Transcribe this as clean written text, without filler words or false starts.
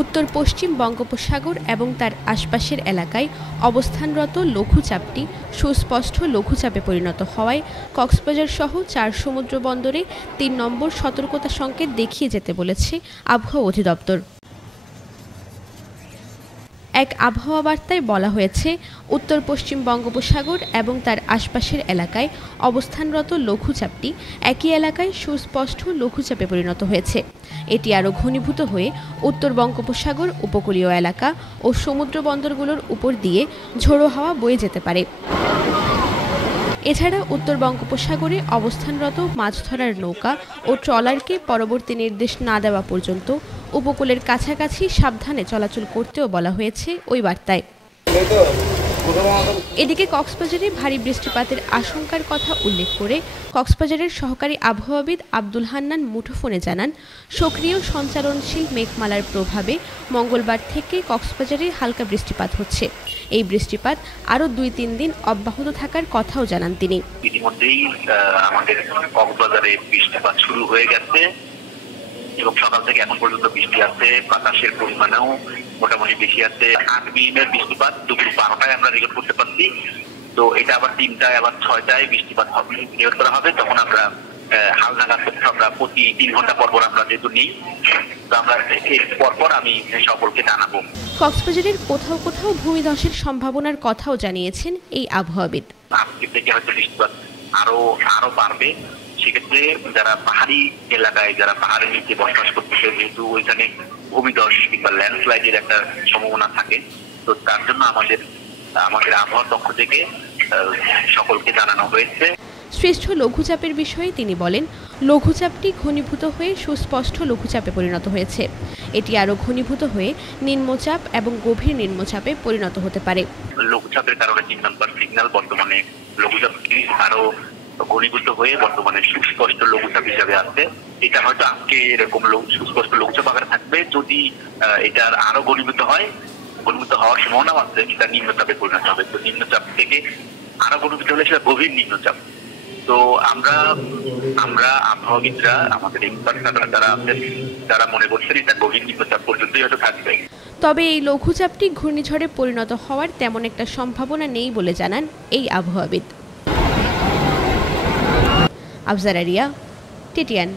উত্তর পশ্চিম বঙ্গোপসাগর এবং তার আশপাশের এলাকায় অবস্থানরত লঘুচাপটি সুস্পষ্ট লঘুচাপে পরিণত হওয়ায় কক্সবাজার সহ ৪ সমুদ্র বন্দরে ৩ নম্বর সতর্কতা সংকেত দেখিয়ে যেতে বলেছে আবহাওয়া অধিদপ্তর। এক আবহাওয়া বার্তায় বলা হয়েছে, উত্তর পশ্চিম বঙ্গোপসাগর এবং তার আশপাশের এলাকায় অবস্থানরত লঘুচাপটি একই এলাকায় সুস্পষ্ট লঘুচাপে পরিণত হয়েছে। এটি আরও ঘনীভূত হয়ে উত্তর বঙ্গোপসাগর উপকূলীয় এলাকা ও সমুদ্র বন্দরগুলোর উপর দিয়ে ঝোড়ো হাওয়া বয়ে যেতে পারে। এছাড়া উত্তর বঙ্গোপসাগরে অবস্থানরত মাছ ধরার নৌকা ও ট্রলারকে পরবর্তী নির্দেশ না দেওয়া পর্যন্ত উপকূলের কাছাকাছি সাবধানে চলাচল করতেও বলা হয়েছে ওই বার্তায়। এদিকে কক্সবাজারে ভারী বৃষ্টিপাতের আশঙ্কার কথা উল্লেখ করে কক্সবাজারের সহকারী আবহাওয়াবিদ আব্দুল হান্নান মুঠোফোনে জানান, সক্রিয় সঞ্চালনশীল মেঘমালার প্রভাবে মঙ্গলবার থেকে কক্সবাজারে হালকা বৃষ্টিপাত হচ্ছে। এই বৃষ্টিপাত আরও ২-৩ দিন অব্যাহত থাকার কথাও জানান তিনি। ইতিমধ্যেই আমাদের কক্সবাজারে বৃষ্টিপাত শুরু হয়ে গেছে এবং সকাল থেকে এখন পর্যন্ত বৃষ্টি আছে। বাতাসের পরিমাণেও মোটামুটি বেশি আছে। ৮ মিলিমিটার বৃষ্টিপাত দুপুর ১২টায় আমরা রেকর্ড করতে পারছি। তো এটা আবার ৩টায় আবার 6টায় বৃষ্টিপাত রেকর্ড করা হবে। তখন আমরা হালনাগাদ আমরা প্রতি ৩ ঘন্টা পর আমরা যেহেতু নেই, তো আমরা এর পরপর আমি সকলকে জানাবো। কক্সবাজারের কোথাও কোথাও ভূমিধসের সম্ভাবনার কথাও জানিয়েছেন এই আবহাওয়াবিদ। আজকে থেকে হয়তো বৃষ্টিপাত আরো বাড়বে। সেক্ষেত্রে যারা পাহাড়ি এলাকায়, যারা পাহাড়ের নিচে বসবাস করতেছে, যেহেতু ওইখানে ভূমিধস কিংবা ল্যান্ডস্লাইডের একটা সম্ভাবনা থাকে, তো তার জন্য আমাদের আবহাওয়ার পক্ষ থেকে সকলকে জানানো হয়েছে। সৃষ্ট লঘুচাপের বিষয়ে তিনি বলেন, লঘুচাপটি ঘনীভূত হয়ে সুস্পষ্ট লঘুচাপে পরিণত হয়েছে। এটি আরও ঘনীভূত হয়ে নিম্নচাপ এবং গভীর নিম্নচাপে পরিণত হতে পারে। লঘুচাপের কারণে ৩ নম্বর সিগন্যাল, বর্তমানে লঘুচাপটি আরো ঘনীভূত হয়ে বর্তমানে সুস্পষ্ট লঘুচাপ হিসাবে আছে। এটা হয়তো আজকে এরকম সুস্পষ্ট লঘুচাপ আকারে থাকবে। যদি এটার আরো ঘনীভূত হওয়ার সম্ভাবনা আছে, সেটা নিম্নচাপে পরিণত হবে। তো নিম্নচাপ থেকে আরো ঘনীভূত হলে সেটা গভীর নিম্নচাপ। তো আমরা আবহাওয়াবিদরা, আমাদের এক্সপার্টরা যারা আছেন, যারা মনে করছেন এটা গভীর নিম্নচাপ পর্যন্তই হয়তো থাকবে। তবে এই লঘুচাপটি ঘূর্ণিঝড়ে পরিণত হওয়ার তেমন একটা সম্ভাবনা নেই বলে জানান এই আবহাওয়াবিদ। Afzar area, TTN.